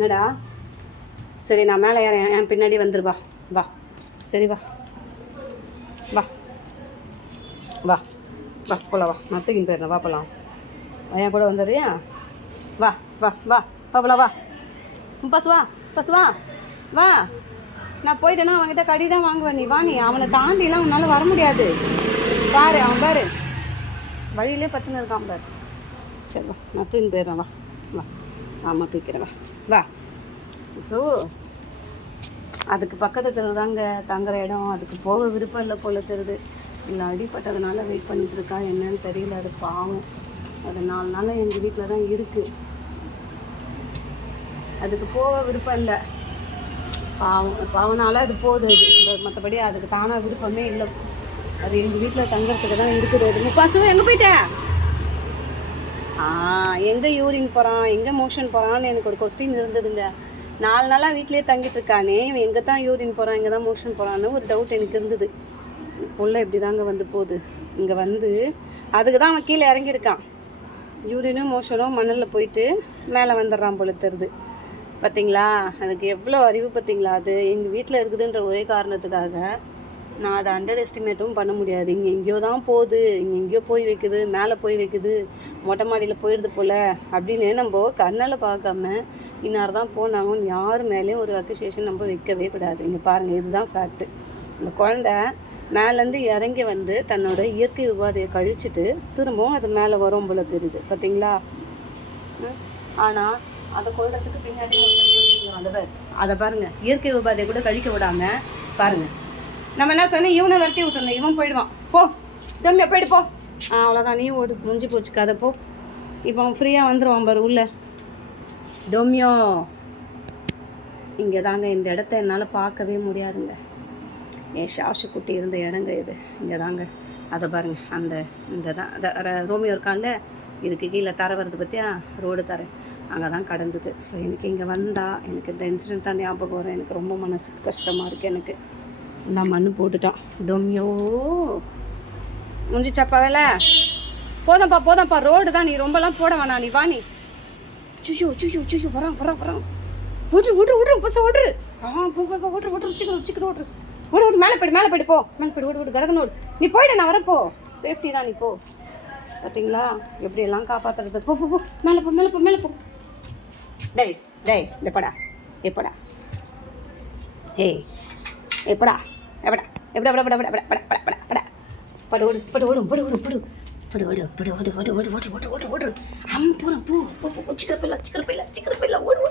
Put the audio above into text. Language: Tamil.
என்னடா? சரி நான் மேலே ஏறேன், என் பின்னாடி வந்துருவா. வா சரி வா வா வா வா போகலாம். வா நான் தூக்கின்னு போயிடுறேன். வா போகலாம். என் கூட வந்துடுறியா? வா வா வா போகலாம். வா பசுவா பசுவா வா. நான் போயிட்டேன்னா அவன்கிட்ட கடி தான் வாங்குவேன். நீ வா. நீ அவனை தாண்டிலாம் உன்னால் வர முடியாது. பாரு அவன் பாரு வழியிலே பத்துன்னு இருக்கான் பாரு. சரி வா நான் தூக்கின்னு போயிடுறேன். வா வா ஆமாம் தூக்கிறேன். வா வா. ஸோ அதுக்கு பக்கத்து தெரு தாங்க தங்குற இடம். அதுக்கு போக விருப்பம் இல்லை போல தெரியுது. இல்லை அடிப்பட்டதுனால வெயிட் பண்ணிட்டு இருக்கா என்னன்னு தெரியல. அது பாவம். அது 4 நாள் எங்கள் வீட்டில் தான் இருக்குது. அதுக்கு போக விருப்பம் இல்லை. பாவனால அது போகுது. அது மற்றபடி அதுக்கு தானாக விருப்பமே இல்லை. அது எங்கள் வீட்டில் தங்குறதுக்கு தான் இருக்குது. அது பசு எங்கே போயிட்டேன்? எங்கே யூரின் போகிறான், எங்கே மோஷன் போகிறான்னு எனக்கு ஒரு கொஸ்டின் இருந்ததுங்க. 4 நாளாக வீட்டிலே தங்கிட்டு இருக்கானே, இவன் எங்கே தான் யூரின் போகிறான், எங்கே தான் மோஷன் போகிறான்னு ஒரு டவுட் எனக்கு இருந்தது. உள்ள இப்படி தாங்க வந்து போகுது. இங்கே வந்து அதுக்கு தான் அவன் கீழே இறங்கியிருக்கான். யூரினும் மோஷனும் மணலில் போயிட்டு மேலே வந்துடுறான் போல தெரியுது. பார்த்தீங்களா? அதுக்கு எவ்வளோ அறிவு பார்த்தீங்களா? அது எங்கள் வீட்டில் இருக்குதுன்ற ஒரே காரணத்துக்காக நான் அதை அண்டர் எஸ்டிமேட்டும் பண்ண முடியாது. இங்கே எங்கேயோ தான் போகுது, இங்கே எங்கேயோ போய் வைக்குது, மேலே போய் வைக்குது, மொட்டை மாடியில் போயிடுது போல் அப்படின்னு நம்ம கண்ணால் பார்க்காம இன்னார் தான் போனாங்கன்னு யார் மேலேயும் ஒரு அக்யூசியேஷன் நம்ம வைக்கவே கூடாது. இங்கே பாருங்கள், இதுதான் ஃபேக்ட்டு. இந்த குழந்தை மேலேருந்து இறங்கி வந்து தன்னோட இயற்கை உபாதையை கழிச்சிட்டு திரும்பவும் அது மேலே வரும் போல தெரியுது. பார்த்தீங்களா? ஆனால் அதை கொள்றதுக்கு பின்னாடி அதை பாருங்கள், இயற்கை உபாதையை கூட கழிக்க விடாமல் பாருங்கள். நம்ம என்ன சொன்னோம், இவனை விரட்டி விட்டுருந்தோம், இவன் போயிடுவான். போ தம்பியா போயிடு போ. அவ்வளோதான், நீ ஓடு, முடிஞ்சு போச்சு கதை. போ. இப்போ அவன் ஃப்ரீயாக வந்துடுவான் பாரு உள்ள. டொமியோ இங்கே தாங்க. இந்த இடத்த என்னால் பார்க்கவே முடியாதுங்க. என் ஷாஷு குட்டி இருந்த இடங்க இது. இங்கே தாங்க. அதை பாருங்கள், அந்த இந்த தான் ரோமியோ இருக்கான்ல, இதுக்கு கீழே தர வருது பற்றியா, ரோடு தர அங்கே தான் கடந்தது. ஸோ எனக்கு இங்கே வந்தால் எனக்கு இந்த இன்சிடென்ட் தான் ஞாபகம் வரும். எனக்கு ரொம்ப மனசுக்கு கஷ்டமாக இருக்குது. எனக்கு நான் மண்ணு போட்டுட்டான். டொமியோ முடிஞ்சிச்சாப்பா வேலை? போதாம்ப்பா ரோடு தான். நீ ரொம்பலாம் போட வேணாம். நீ வா. நீ சுயோ வரான். விட்ரு பச விட்ரு. ஓட்ரு சீக்கிரம் ஓடு. மேலே போய்டு போ. ஓடு கடகன்னு ஓடு. நீ போய்டு, நான் வரப்போ. சேஃப்டி தான், நீ போ. பார்த்தீங்களா எப்படியெல்லாம் காப்பாற்றுறது. போ மேலே போ. டேய் எப்படா ஏய் எப்படா படு சீக்கிரம் போயிடலாம் ஓடு.